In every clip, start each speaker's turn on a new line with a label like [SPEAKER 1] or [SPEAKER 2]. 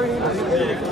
[SPEAKER 1] very interesting.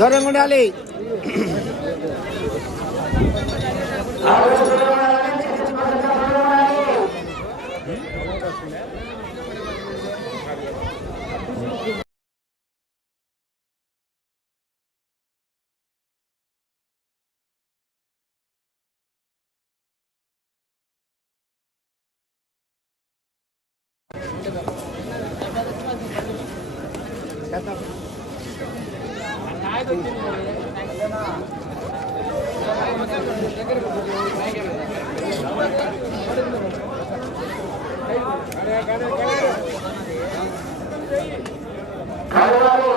[SPEAKER 1] ধরেন আলী। కలవాలి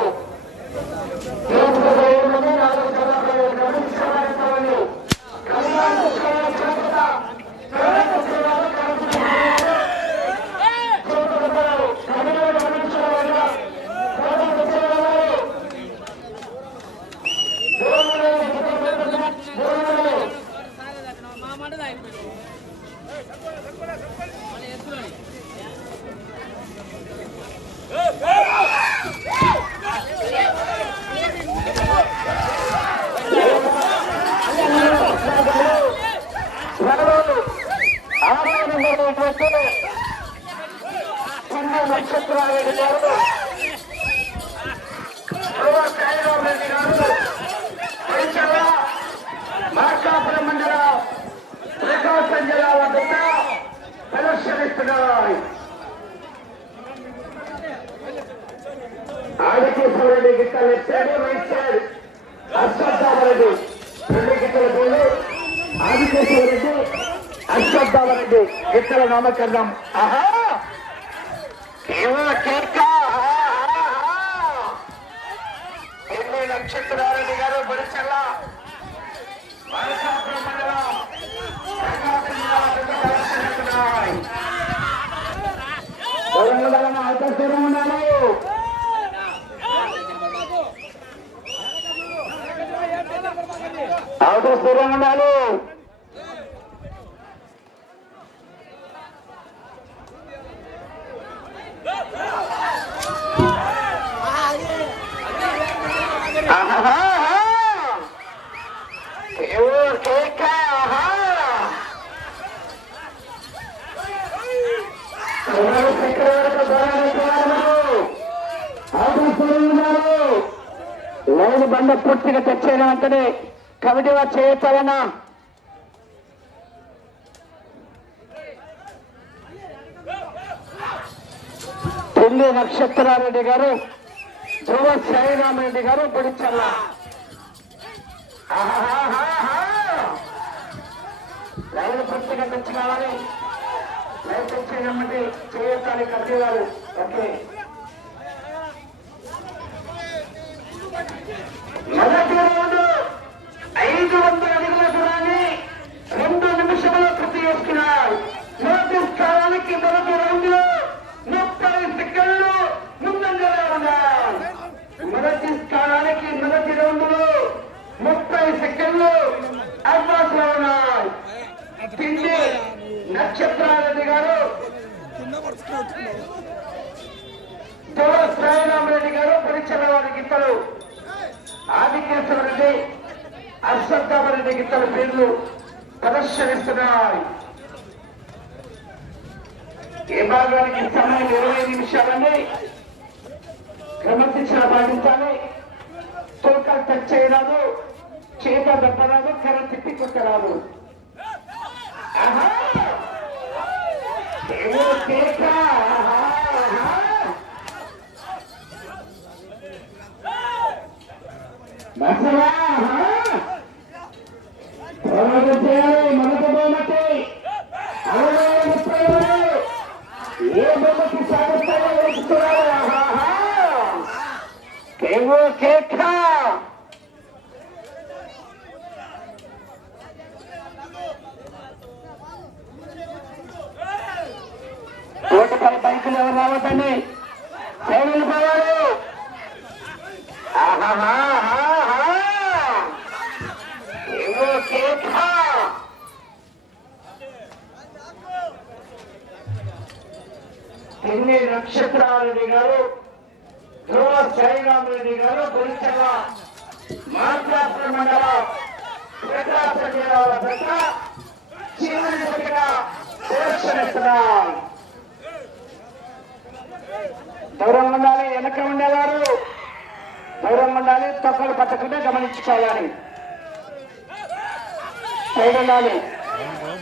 [SPEAKER 1] దూరంగా ఉండాలి
[SPEAKER 2] నక్షత్రారెడ్డి గారు రెడ్డి గారు పరిచయ మార్కాపురం మండలం శ్రీకాకుళం జిల్లా వద్ద ప్రదర్శనిస్తున్నారు గిట్టలు ఎత్తాడు రైట్ సైడ్ రెండు అశ్వత్థామరెడ్డి గిట్టల నామకరణం. ఆహా! ఎన్ని నక్షత్రారెడ్డి గారు బడిచల్ల దూరం ఉండాలి అవతల దూరం ఉండాలి ఆహాహా. ఏవో కేక, ఆహా. ఎవరు చక్రవర్తి దూరానికి పోరాడరు. అవతల దూరం ఉండాలి. లైన్ బండ పూర్తిగా తెచ్చేయడం వెంటనే కమిటీ వారు పెళ్ళి నక్షత్రారెడ్డి గారు ధ్రువ సాయిరామరెడ్డి గారు పొడిచల్ల లైన్ పూర్తిగా తెచ్చి కావాలి. లైన్ తెచ్చేయమంటే చేయొచ్చాలి కమిటీ గారు. ఓకే. మొదటి ఐదు వందల అడుగుల దూరాన్ని రెండు నిమిషంలో పూర్తి చేసుకున్నారు మొదటి స్థానానికి మొదటి రౌండ్లో ముప్పై సెకండ్లు ముందంజలో ఉన్నారు. మొదటి స్థానానికి మొదటి రౌండ్లో ముప్పై సెకండ్లు అడ్వాన్స్లో ఉన్నాయి తిండి నక్షత్రారెడ్డి గారు తోడ సాయిరామరెడ్డి గారు పరిచయ వారి గిత్తలు ఆదికేశ్వర రెడ్డి అశ్వత్థామరెడ్డి గిత్తల పేర్లు ప్రదర్శనిస్తున్నాయి. ఏ భాగానికి సమయం ఇరవై నిమిషాలని క్రమశిక్షణ పాటించాలి. తోకలు టచ్ చేయరాదు. చేత దెబ్బరాదు. కర్ర తిప్పి కొట్టరాదు. మసలా ఏమో కేక! ఆహా! ఆహా! నరసరా పోరాటం చేయాలి మనకు బహుమతి అరవై ముప్పై ఏ బొమ్మకి సాగుతాయో ఆహాహా. ఓటుపై బైకులు ఎవరు రావద్దండి సైన్యులు పోవాలి కేవో కేక ఎన్ని నక్షత్రారెడ్డి గారు ధ్రువ శ్రీరామరెడ్డి గారు గురించల మార్గాపుర మండలం ప్రకాశం జిల్లాల పెద్ద చివరి దగ్గర దర్శనిస్తున్నాం దూరం ఉండాలి వెనక ఉండేవారు. దూరం ఉండాలి తొక్కలు పట్టకుండా గమనించుకోవాలి. సైడ్ ఉండాలి.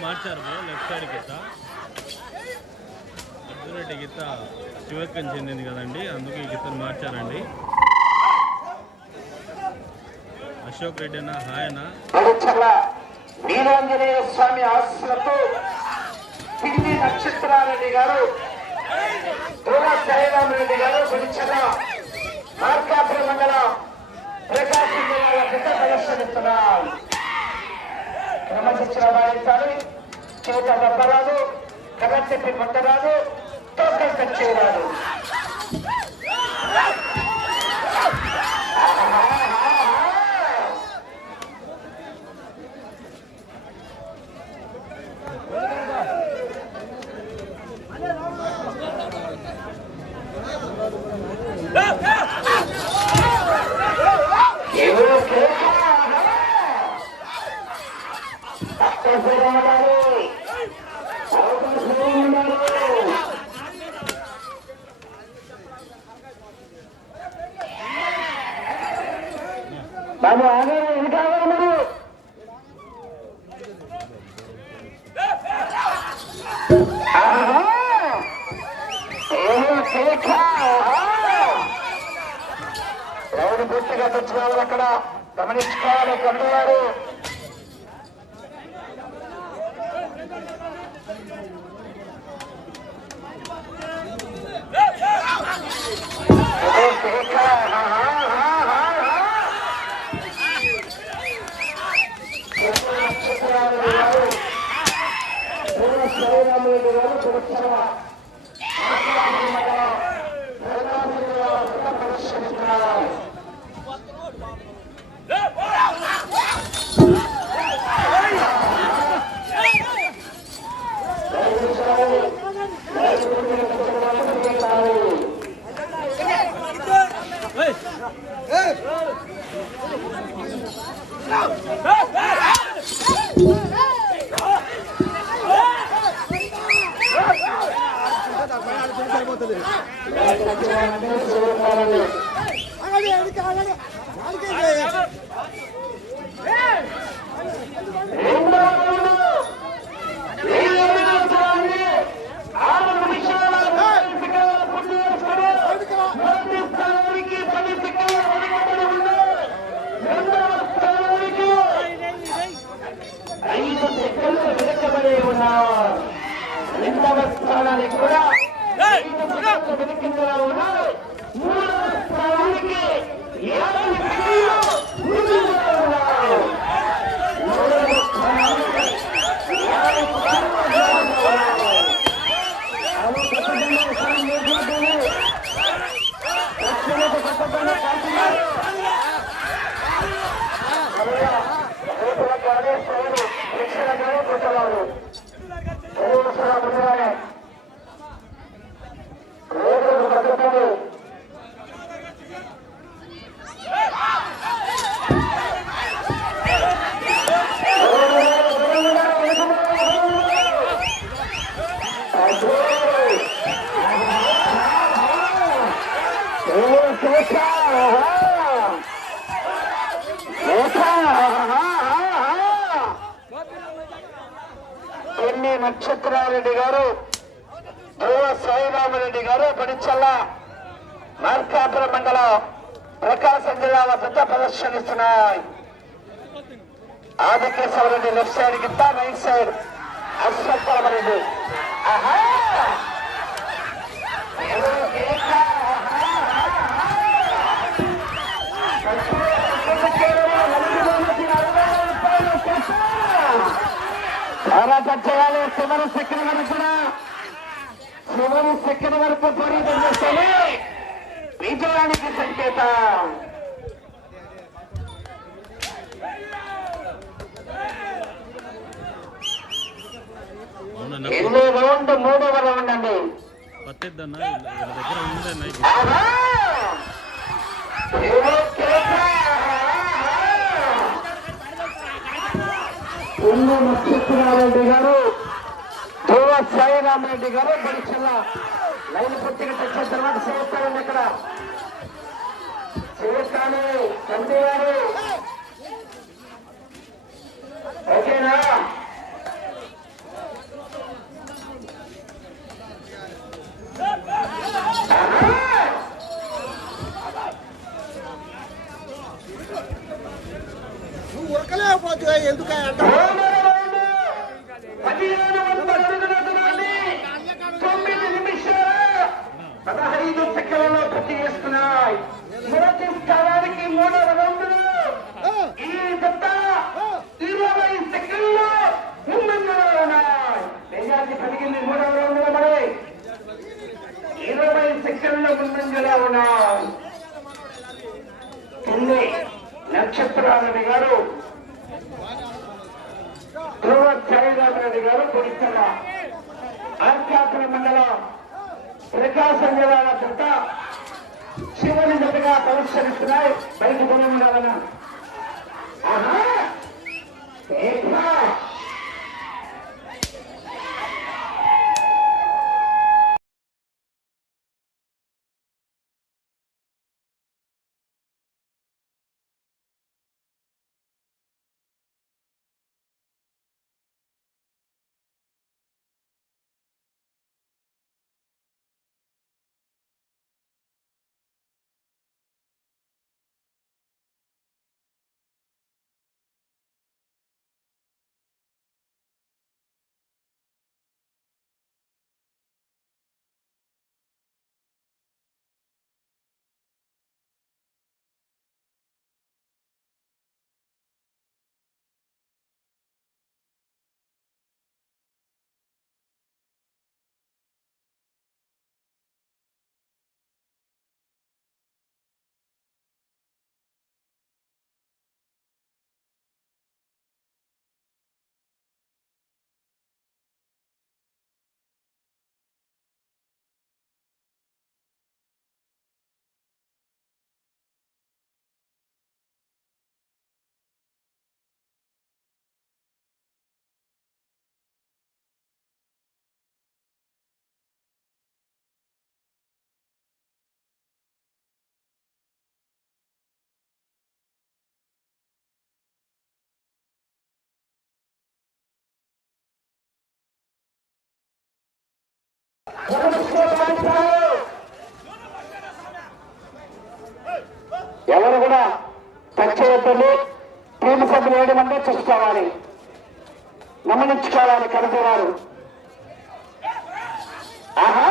[SPEAKER 3] మార్చారు లెఫ్ట్ సైడ్ గిత్త అర్జునరెడ్డి గిత్త శివక్కని చెందింది కదండి అందుకే ఈ గీతను మార్చారండి. అశోక్ రెడ్డి అన్న హాయ్ అన్న
[SPEAKER 2] వీరాంజనేయ స్వామి పిల్లి నక్షత్రారెడ్డి గారు ధ్రువ సాయిరామరెడ్డి గారు పలుచల మార్కాపుర మండలం ప్రకాశం జిల్లాల పెద్ద ప్రదర్శనిస్తున్నారు. క్రమశిక్షణ పాటించాలి చేత దెబ్బరాదు చెప్పి పట్టరాదు తోకలు తెచ్చేయరాదు బాబు ఆగే ఇంకా మీరు ఎవరు పూర్తిగా తెచ్చుకోవాలి అక్కడ. గమనించుకోవాలి కొండవారు Hey! Hey! Hey! పురస్కార ఐదు సెకండ్లు వెనుకబడి ఉన్నారు రెండవ స్థానానికి కూడా ఐదు సెకండ్లు వెనుకంజలో ఉన్నారు మూడవ స్థానానికి యాభై సెకండ్లు ముందుగా ఉన్నారు మూడవ స్థానానికి యాభై సెకండ్లు ముందుగా ఉన్నారు. అవి కొత్తదనం ఒకసారి నేర్చుకుంటుంది. లక్ష్మణుడు కొత్తదనం కాల్చున్నారు. అలాగా రేపుల గణేశ్వరుడు శిక్షణ గణేశ్వరుడు గణేశ్వర ముందుగానే రేపులకు కట్టుకొని ఎన్ని నక్షత్రారెడ్డి గారు ధ్రువ సాయిరామరెడ్డి గారు పడిచల్ల మార్కాపురం మండలం ప్రకాశం జిల్లా వద్ద ప్రదర్శనిస్తున్నాయి. ఆదికేశ్వర రెడ్డి లెఫ్ట్ సైడ్ కింద రైట్ సైడ్. అశ్వత్థామ రెడ్డి ఆహా! పోరాటం చేయాలి చివరి సెకండ్ వరకు కూడా. చివరి సెకండ్ వరకు పోరాటం చేస్తేనే విజయానికి సంకేతం. ఎన్ని రౌండ్ మూడవ రౌండ్ అండి
[SPEAKER 3] పత్తేద్దన్నా వీళ్ళ దగ్గర ఉందన్నా!
[SPEAKER 2] ఎన్నో నక్షత్రారెడ్డి గారు ధ్రువ సాయిరామరెడ్డి గారు పరీక్షల లైన్ పూర్తిగా తెచ్చిన తర్వాత చేస్తారండి ఇక్కడ. చేస్తాను తండ్రి గారు. ఓకేనా?
[SPEAKER 1] ఎందుకు
[SPEAKER 2] పదహైదు సెకండ్లలో పూర్తి చేస్తున్నాయి. మొదటి స్థానానికి మూడవ రౌండ్లు ఈ జత ఇరవై సెకండ్లు ముందంజలో ఉన్నాయి. మూడవ రౌండ్లో మరి ఇరవై సెకండ్ల ముందంజలో ఉన్నాయి. కింది నక్షత్రారెడ్డి గారు ధ్రువ సాయిరామరెడ్డి గారు పొడిస్తల ఆర్కాపుర మండలం ప్రకాశం జిల్లాల చెంత చివరి జతగా పరిష్కరిస్తున్నాయి బయట కొని ఉండాలన్న ఆహా! ఎవరు కూడా టచ్ చేయొద్దండి. టీం సభ్యులు ఏడు మంది చూసుకోవాలి గమనించుకోవాలి కమిటీ వారు. ఆహా!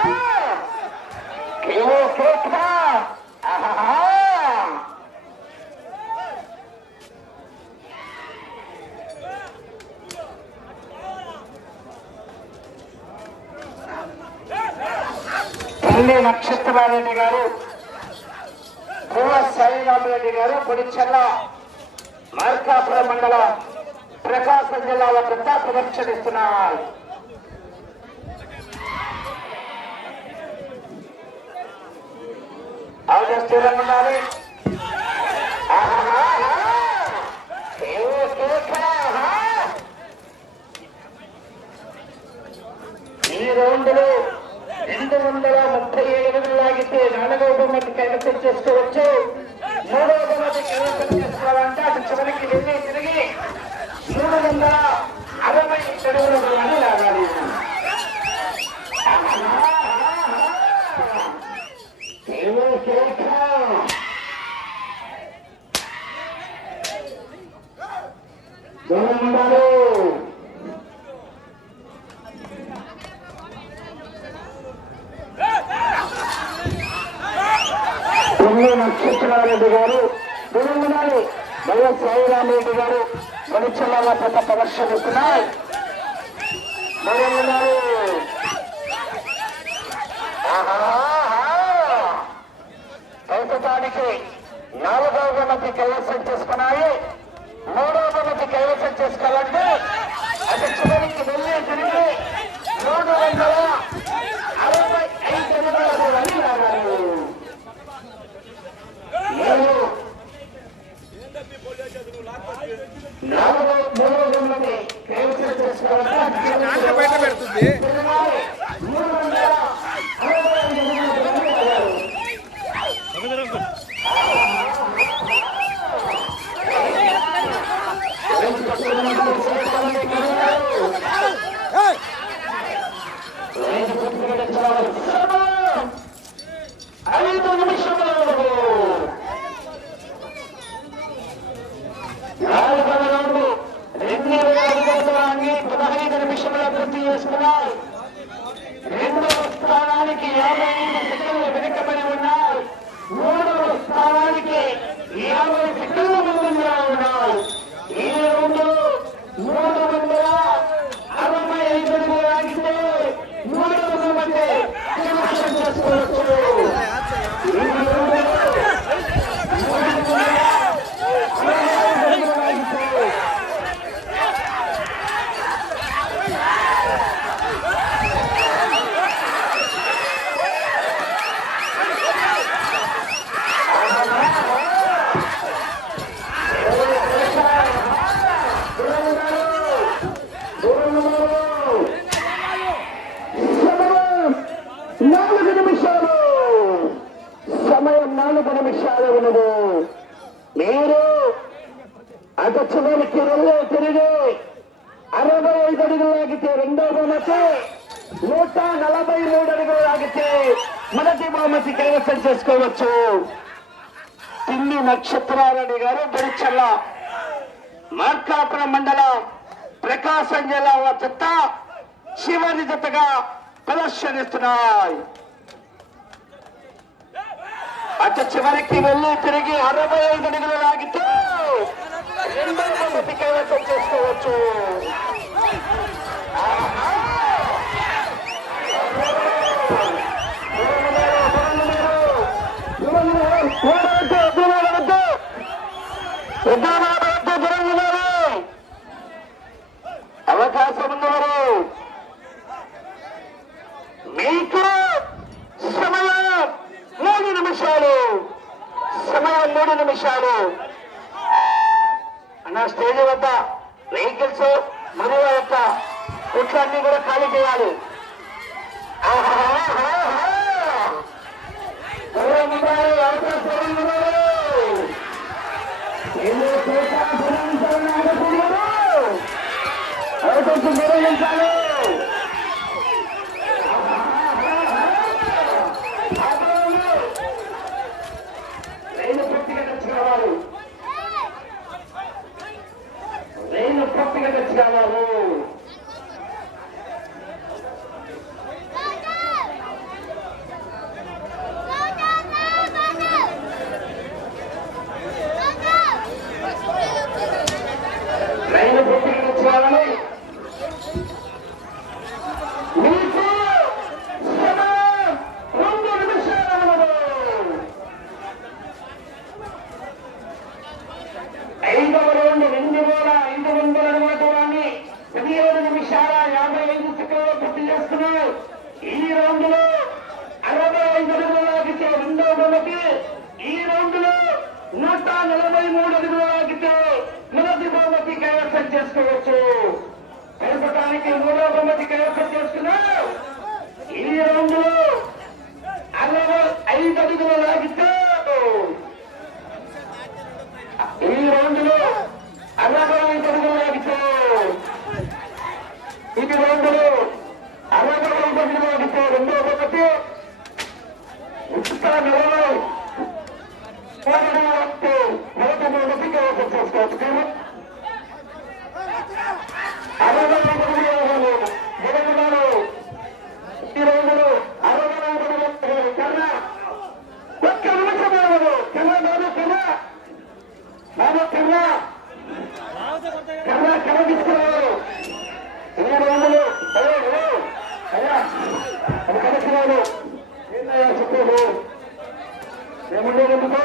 [SPEAKER 2] కేవో కేక ఆహా తల్లి నక్షత్రారెడ్డి గారు పూవ సాయిరామరెడ్డి గారు పొడిచెల్ల మార్కాపురం మండలం ప్రకాశం జిల్లాల పెద్ద ప్రదర్శనిస్తున్నారు అవును స్థిరంగా ఉండాలి. ఈ రౌండ్లో వందల ముప్పై ఏడు లాగితే నాలుగవ బహుమతి కైవసం చేసుకోవచ్చు. మూడవ బహుమతి కైవసం చేసుకోవాలంటే అది చివరికి వెళ్ళి తిరిగి మూడు వందల అరవై చెడుగుల లాగాలి. దూరం ఉండాలి రెడ్డి గారు దూరం వైఎస్ వైఎస్ సాయిరామరెడ్డి గారు మణిచల్లాల పెద్ద ప్రదర్శనిస్తున్నాయి దూరం ప్రస్తుతానికి నాలుగవ గణతి కైవసం చేసుకున్నాయి. మూడవ గణతి కైవసం చేసుకోవాలంటే అటు చివరికి వెళ్ళి తిరిగి మూడు వందల బహుమతి నూట నలభై మూడు అడుగులు లాగితే మొదటి బహుమతి కైవసం చేసుకోవచ్చు. పిల్లి నక్షత్రారెడ్డి గారు బెరిచల్ల మార్కాపురం మండలం ప్రకాశం జిల్లా జత చివరి జతగా ప్రదర్శనిస్తున్నాయి అటు చివరికి వెళ్ళి తిరిగి అరవై ఐదు అడుగులు లాగితే కైవసం చేసుకోవచ్చు అవకాశం ఉన్నవారు మీకు సమయం మూడు నిమిషాలు సమయం మూడు నిమిషాలు అన్న స్టేజ్ వద్ద వెహికల్స్ మరియు ఆ యొక్క కుట్లన్నీ కూడా ఖాళీ చేయాలి ఆహాహాహా. దూరం ఉండాలి, అవకాశం ఉన్నవారు. ఎన్నో చేశారు, పురాణించాలని ఆలోచించారు. అవకాశం నిర్వహించాలి రైలు పూర్తిగా తెచ్చి కావాలి రైలు పూర్తిగా తెచ్చి కావాలి రైలు పూర్తిగా తెచ్చి కావాలి మీకు సమయం రెండు నిమిషాలు ఐదవ రౌండ్ రెండు వేల ఐదు వందల అడుగుల దూరాన్ని ఇషారా యాభై ఐదు సెకండ్లు పూర్తి చేస్తున్నారు ఈ రౌండ్లో అరవై ఐదు అడుగులు లాగితే రెండో బొమ్మకి ఈ రౌండ్లో నూట నలభై మూడు అడుగులు లాగితే మొదటి బహుమతి కైవసం చేసుకోవచ్చు. కలపడానికి మూడో బహుమతి కైవసం చేసుకున్నారు ఈ రౌండ్లో అరవై ఐదు అడుగుల లాగితే ఈ రౌండ్లో అరవై ఐదు అడుగులు లాగితే ఇది రౌండ్లో అరవై ఐదు అడుగులు లాగితే రెండో ఒకటి ఉచిత నలభై మూడు లాగితే మొదటి మొదటి కైవసం చేసుకోవచ్చు కొనసాగుతూ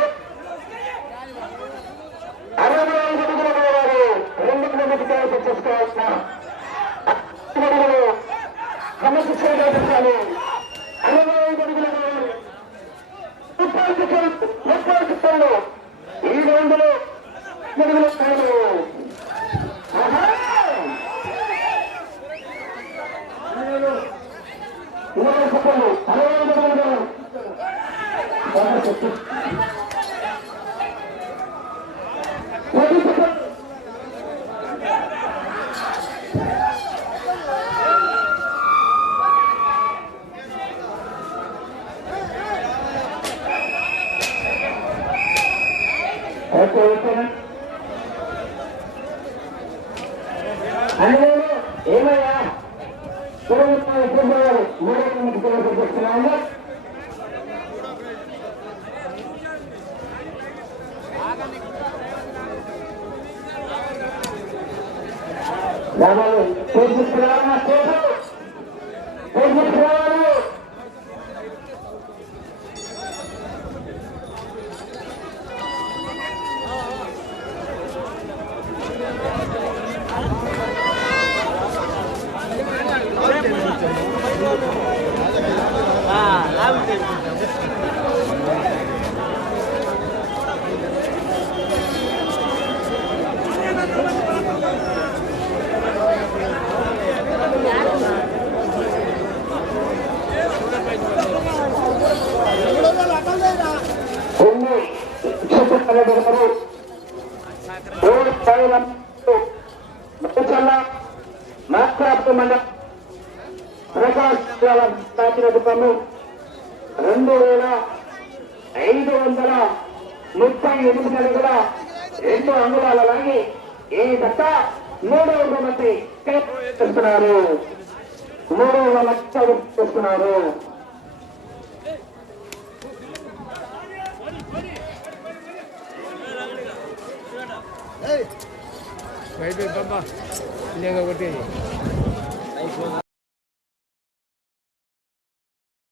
[SPEAKER 2] అరవై ఐదు అడుగుల వారు రెండు కిలోమీటర్లు చేసుకోవాల్సిన అడుగులు సమస్య చేయగలుగుతారు అరవై ఐదు అడుగుల వారు ముప్పై సెకండ్ ముప్పై సెకండ్లు ఈ రౌండ్లో అడుగులు కాదు Dámelo, ¿qué es un programa, చెప్పగలరు ఓడి పైలం మచ్చల్ల మాక్రాఫ్ట్ మండలం ప్రకాశ్ రెండు వేల ఐదు వందల ముప్పై ఎనిమిది అడుగుల రెండు అంగుళాల లాగి ఈ దత్త మూడవ బహుమతి చేస్తున్నారు మూడవ లక్ష చేస్తున్నారు
[SPEAKER 1] ఏయ్
[SPEAKER 4] బయట బాబా ఇలాగ కొట్టేది